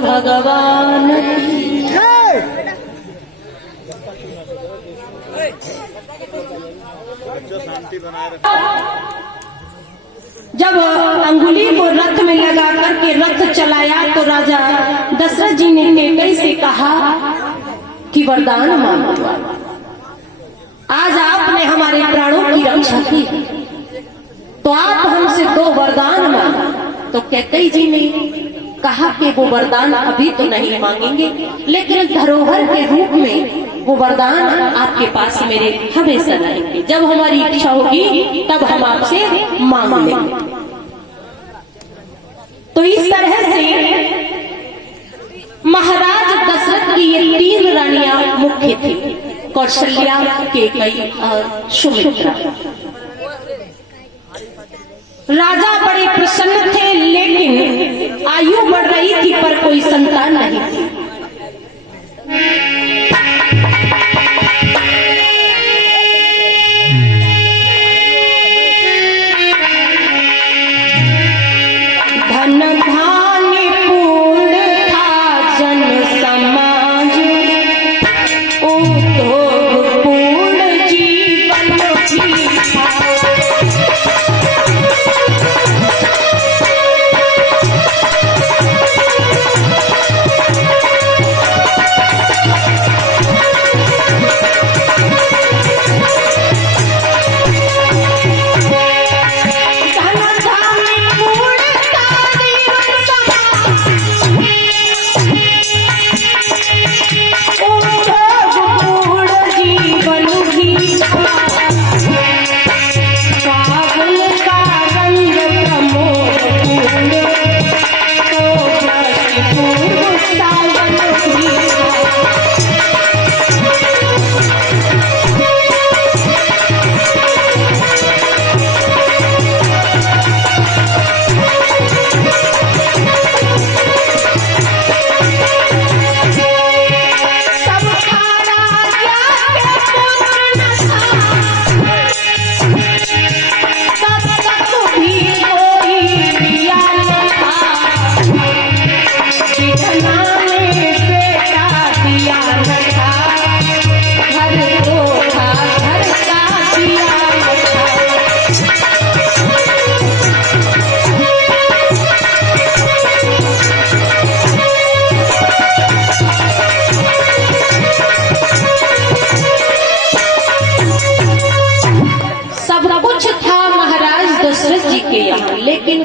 भगवान जब अंगुली को रथ में लगा करके रथ चलाया तो राजा दशरथ जी ने कैकई से कहा कि वरदान मांगो। आज आपने हमारे प्राणों की रक्षा की तो आप हमसे 2 वरदान मांगो। तो कैकई जी ने कहा कि वो वरदान अभी तो नहीं मांगेंगे, लेकिन धरोहर के रूप में वो वरदान आपके पास मेरे हमेशा रहेंगे। जब हमारी इच्छा होगी तब हम आपसे मांग लेंगे। तो इस तरह से महाराज दशरथ की ये 3 रानियां मुख्य थी, कौशल्या, कैकई और सुमित्रा। राजा बड़े प्रसन्न थे, लेकिन आयु बढ़ रही थी पर कोई संतान नहीं थी। धन धान्य पूर्ण था जन समाज, उद्योग पूर्ण जीवन भी था।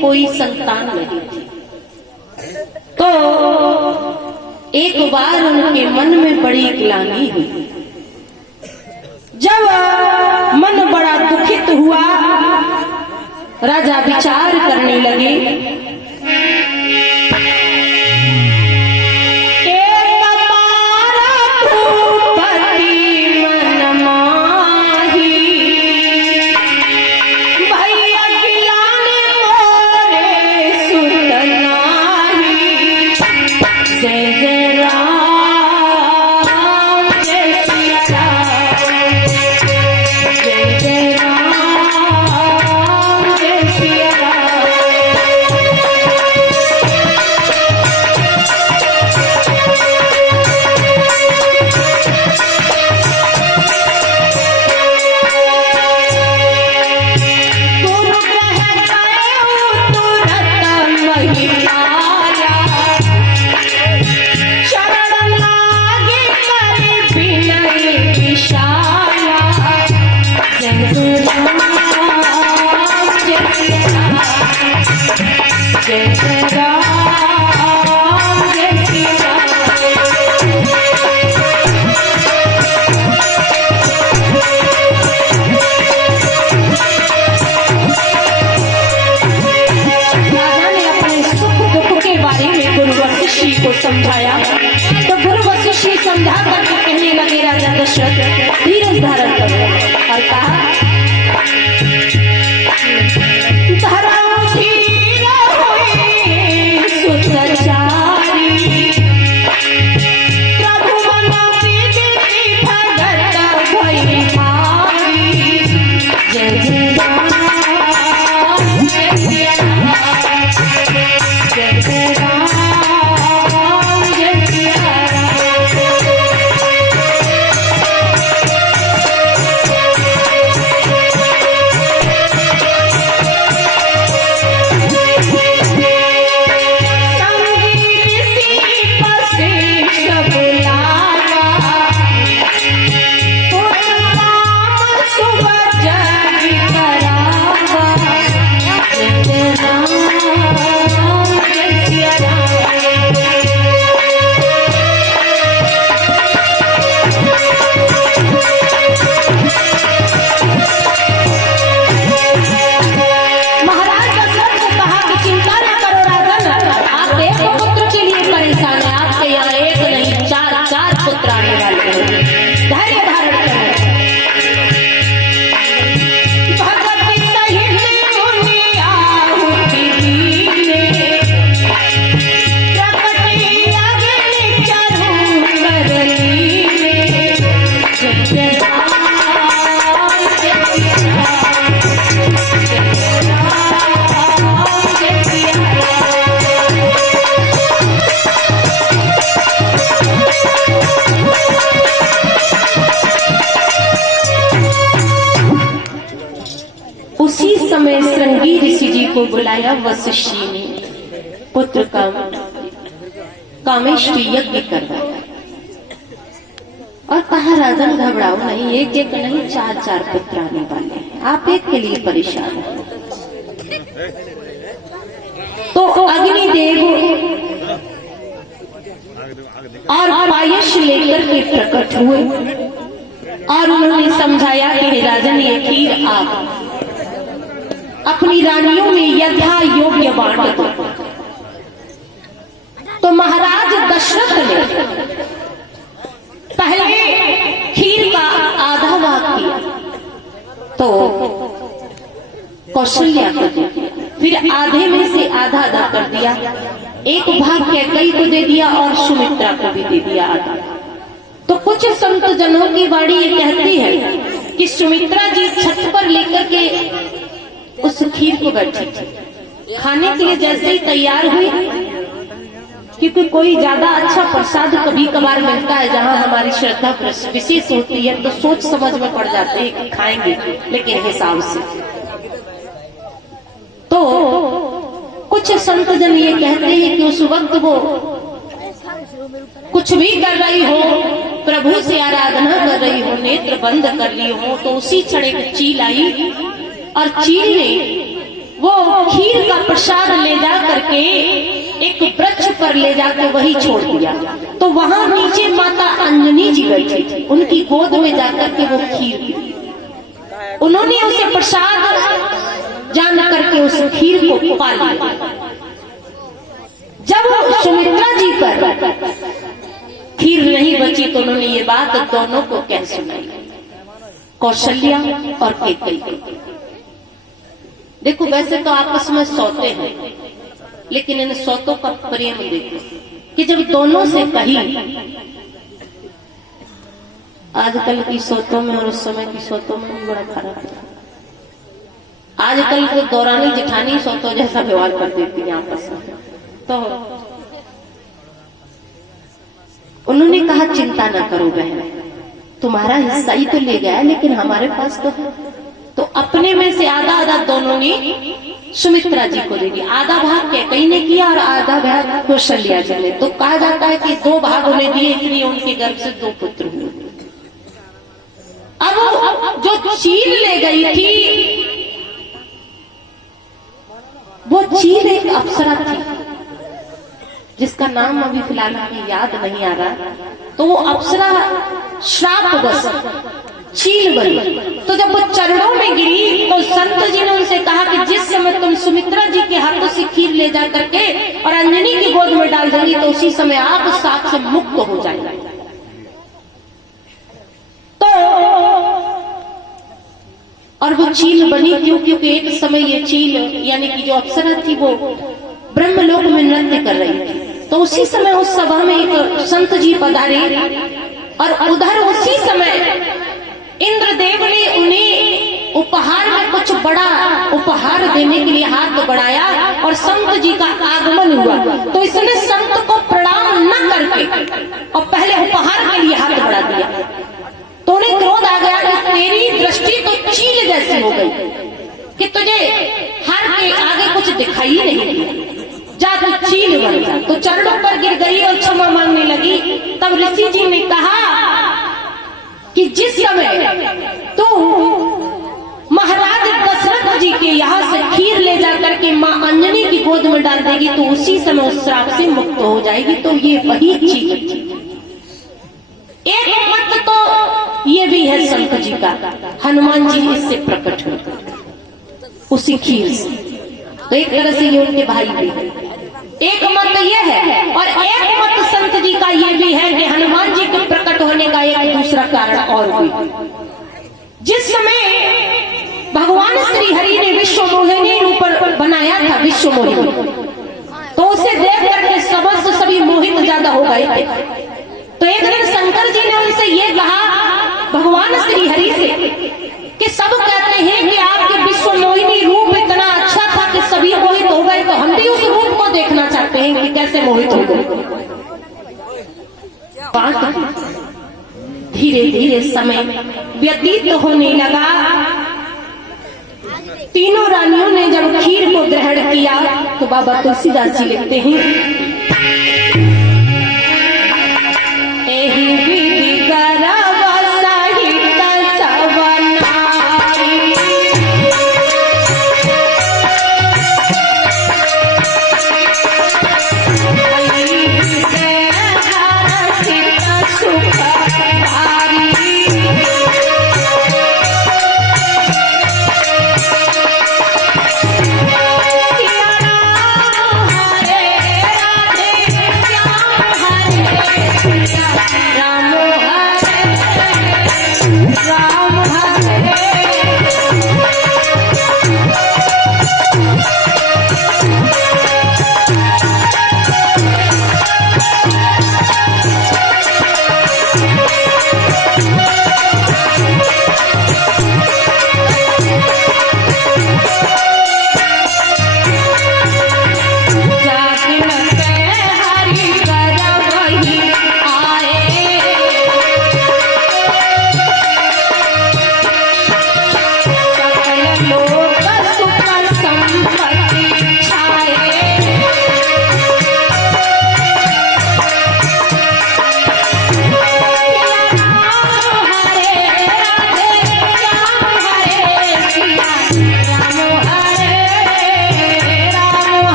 कोई संतान नहीं थी। तो एक बार उनके मन में बड़ी ग्लानि हुई। जब मन बड़ा दुखित हुआ, राजा विचार करने लगे, समझाया। तो गुरु वशिष्ठ ने समझा करके कहने लगे, राजा दशरथ धीरज धारण करो, और कहा, को बुलाया वशिष्ठ जी ने, पुत्र कामेष्टि यज्ञ करवाया और कहा, राजन घबराओ नहीं, एक एक नहीं 4-4 पुत्र आने वाले हैं, आप एक के लिए परेशान हैं। तो अग्निदेव और पायस लेकर के प्रकट हुए और उन्होंने समझाया कि राजन ये खीर आप अपनी रानियों में यथा योग्य बांट दो। तो महाराज दशरथ ने पहले खीर का आधा भाग किया, तो कौशल्या को दे दिया, फिर आधे में से आधा आधा कर दिया, एक भाग कैकेयी को दे दिया और सुमित्रा को भी दे दिया आधा। तो कुछ संत जनों की वाणी ये कहती है कि सुमित्रा जी छत पर लेकर के उस खीर को बैठी थी खाने के लिए। जैसे ही तैयार हुई, क्योंकि कोई ज्यादा अच्छा प्रसाद कभी कभार मिलता है जहाँ हमारी श्रद्धा विशेष होती है, तो सोच समझ में पड़ जाते हैं कि खाएंगे, लेकिन हिसाब से। तो कुछ संत जन ये कहते हैं कि उस वक्त वो कुछ भी कर रही हो, प्रभु से आराधना कर रही हो, नेत्र बंद कर ली हो, तो उसी क्षण एक चील आई और चील ने वो खीर का प्रसाद ले जा करके एक वृक्ष पर ले जाकर वही छोड़ दिया। तो वहां नीचे माता अंजनी जी बैठी थी, उनकी गोद में जाकर के वो खीर दी। उन्होंने उसे प्रसाद जान करके उस खीर को पा लिया। जब सुमित्रा जी पर खीर नहीं बची तो उन्होंने ये बात दोनों को कह सुनाई, कौशल्या और कैकेयी। देखो वैसे तो आपस में सौते हैं, लेकिन इन सौतों का प्रेम देखो कि जब दोनों से कही, आजकल की सौतों में और उस समय की सौतों में भी बड़ा फर्क है। आजकल तो दौरानी जेठानी सौतों जैसा व्यवहार कर देती है आपस में। तो उन्होंने कहा चिंता ना करो बहन, तुम्हारा हिस्सा ही तो ले गया, लेकिन हमारे पास तो है। तो अपने में से आधा आधा दोनों ने सुमित्रा जी को दे दिया। आधा भाग कैकेयी ने किया और आधा भाग कौशल्या जी ने। तो कहा जाता है कि 2 भाग उन्हें दिए, इसलिए उनके गर्भ से 2 पुत्र हुए। अब जो चील ले गई थी वो चील एक अप्सरा थी जिसका नाम अभी फिलहाल हमें याद नहीं आ रहा। तो वो अप्सरा श्रापवश चील बनी। तो जब वो चरणों में गिरी तो संत जी ने उनसे कहा कि जिस समय तुम सुमित्रा जी के हाथों से खीर ले जा करके और अंजनी की गोद में डाल देंगी तो उसी समय आप साप से मुक्त हो जाएंगे। तो और वो चील बनी क्यों? क्योंकि एक समय ये चील यानी कि जो अप्सरा थी वो ब्रह्मलोक में नृत्य कर रही थी। तो उसी समय उस सभा में एक संत जी पधारे और उधर उसी समय इंद्रदेव ने उन्हें उपहार में कुछ बड़ा उपहार देने के लिए हाथ बढ़ाया और संत जी का आगमन हुआ। तो इसने संत को प्रणाम न करके और पहले उपहार के लिए हाथ बढ़ा दिया। तो उन्हें क्रोध आ गया कि तेरी दृष्टि तो चील जैसी हो गई कि तुझे हार के आगे कुछ दिखाई नहीं दिया, जा तू चील बन जा। तो चरणों पर गिर गई और क्षमा मांगने लगी। तब ऋषि जी ने कहा कि जिस समय तू महाराज दशरथ जी के यहाँ से खीर ले जाकर के माँ अंजनी की गोद में डाल देगी तो उसी समय उस श्राप से मुक्त हो जाएगी। तो ये वही चीज थी। एक मत तो ये भी है संत जी का, हनुमान जी इससे प्रकट हुए उसी खीर से। तो एक तरह से ये उनके भाई भी है। एक मत ये है और एक मत संत जी का ये भी है कि हनुमान जी के प्रकट होने का एक दूसरा कारण और भी। जिस समय भगवान श्री हरि ने विश्व मोहिनी रूप बनाया था, विश्व मोहिनी, तो उसे देख करके समस्त सभी मोहित ज्यादा हो गए थे। तो एक दिन शंकर जी ने उनसे ये कहा भगवान श्री हरि से कि सब कहते हैं कि आपके विश्व मोहिनी रूप इतना अच्छा था कि सभी मोहित हो गए, तो हम भी उस रूप को देखना चाहते हैं कि कैसे मोहित हो गए। धीरे धीरे समय व्यतीत होने लगा। तीनों रानियों ने जब खीर को ग्रहण किया तो बाबा तुलसीदास जी लिखते हैं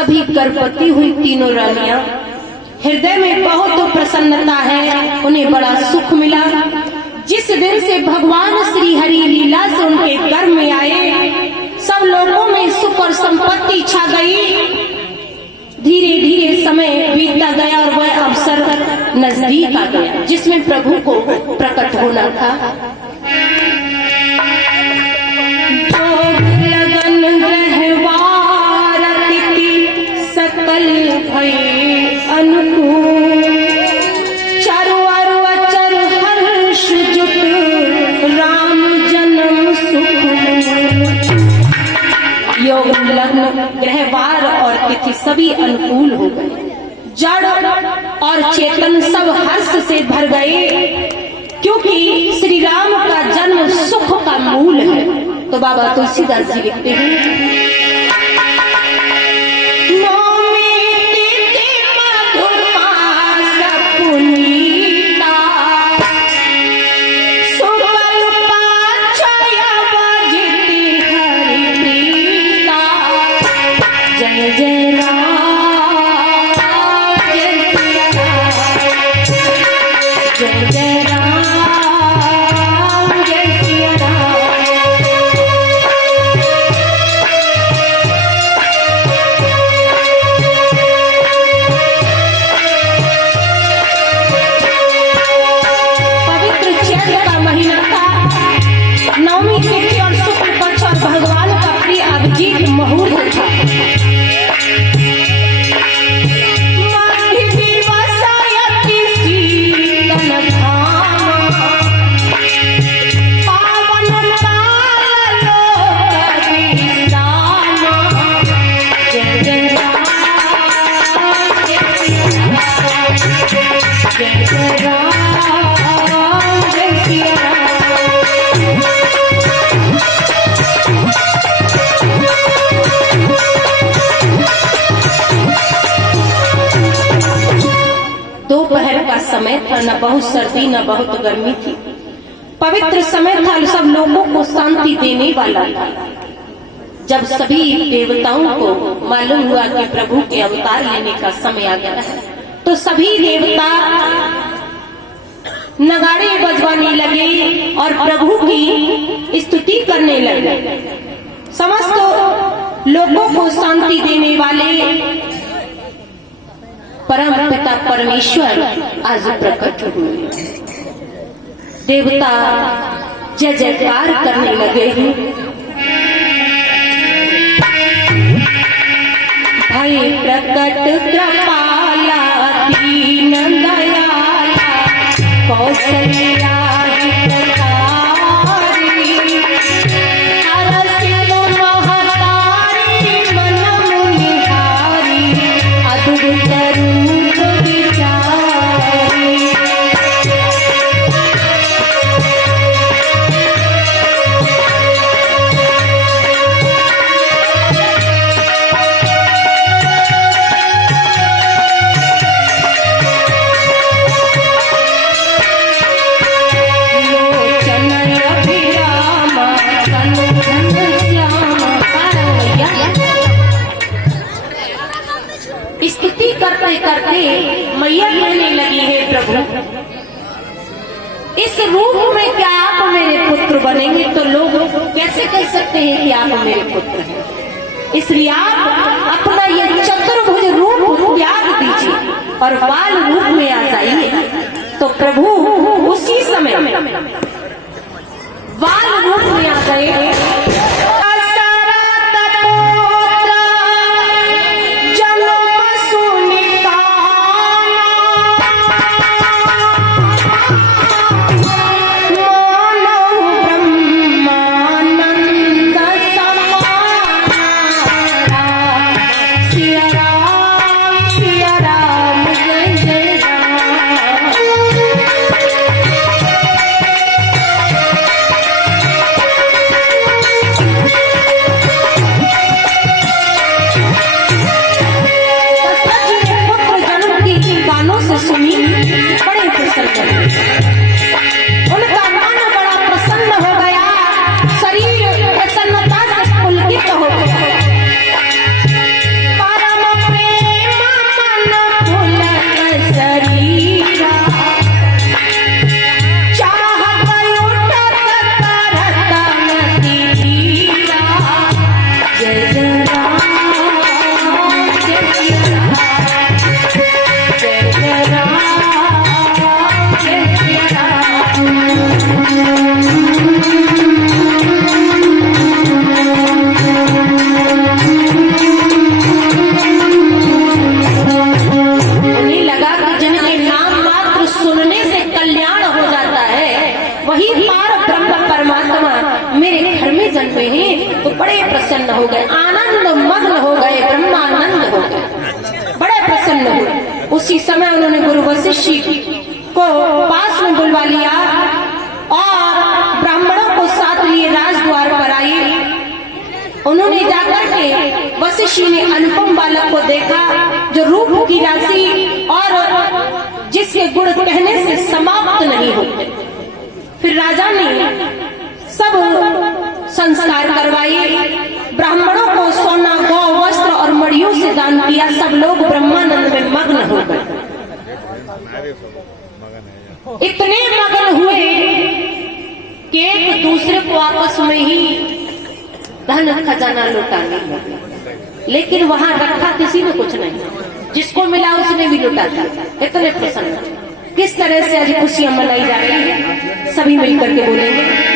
सभी गर्भवती हुई तीनों रानियां। हृदय में बहुत प्रसन्नता है, उन्हें बड़ा सुख मिला। जिस दिन से भगवान श्री हरि लीला से उनके गर्भ में आए, सब लोगों में सुख और संपत्ति छा गई। धीरे धीरे समय बीतता गया और वह अवसर नजदीक आ गया जिसमें प्रभु को प्रकट होना था। लगन ग्रहवार तिथि सकल भय अनुकूल, चारों ओर अचर हर्ष जुट राम जन्म सुख। योग लग्न ग्रहवार और तिथि सभी अनुकूल हो गए। जड़ और चेतन सब हर्ष से भर गए, क्योंकि श्री राम का जन्म सुख का मूल है। तो बाबा तुलसीदास जी लिखते हैं, मुहूर्त था। दोपहर का समय था, न बहुत सर्दी न बहुत गर्मी थी। पवित्र समय था, सब लोगों को शांति देने वाला था। जब सभी देवताओं को मालूम हुआ कि प्रभु के अवतार लेने का समय आ गया है, तो सभी देवता नगाड़े बजवाने लगे और प्रभु की स्तुति करने लगे। समस्त लोगों को शांति देने वाले परम पिता परमेश्वर आज प्रकट हुए। देवता जय जयकार करने लगे हैं। भय प्रकट कृपाला दीन दयाला कौशल्या करते मैया कहने लगी है, प्रभु इस रूप में क्या आप मेरे पुत्र बनेंगे? तो लोग कैसे कह सकते हैं कि आप मेरे पुत्र हैं? इसलिए आप अपना ये चतुर्भुज रूप त्याग दीजिए और बाल रूप में आ जाइए। तो प्रभु उसी समय बाल रूप में आ गए। बड़े प्रसन्न हो गए, आनंद मग्न हो गए, ब्रह्मानंद हो गए, बड़े प्रसन्न हुए। उसी समय उन्होंने गुरु वशिष्ठ को पास में बुलवा लिया और ब्राह्मणों को साथ लिए राजद्वार पर आए। उन्होंने जाकर के वशिष्ठ ने अनुपम बालक को देखा, जो रूप की राशि और जिसके गुण कहने से समाप्त नहीं होते। फिर राजा ने सब संस्कार करवाए, ब्राह्मणों को सोना, गौ, वस्त्र और मड़ियों से दान किया। सब लोग ब्रह्मानंद में मग्न हो गए, इतने मग्न हुए कि एक दूसरे को आपस में ही धन खजाना लुटाने लगे, लेकिन वहां रखा किसी ने कुछ नहीं, जिसको मिला उसने भी लुटा दिया। इतने प्रसन्न। किस तरह से आज खुशियां मनाई जा रही है, सभी मिलकर के बोलेंगे।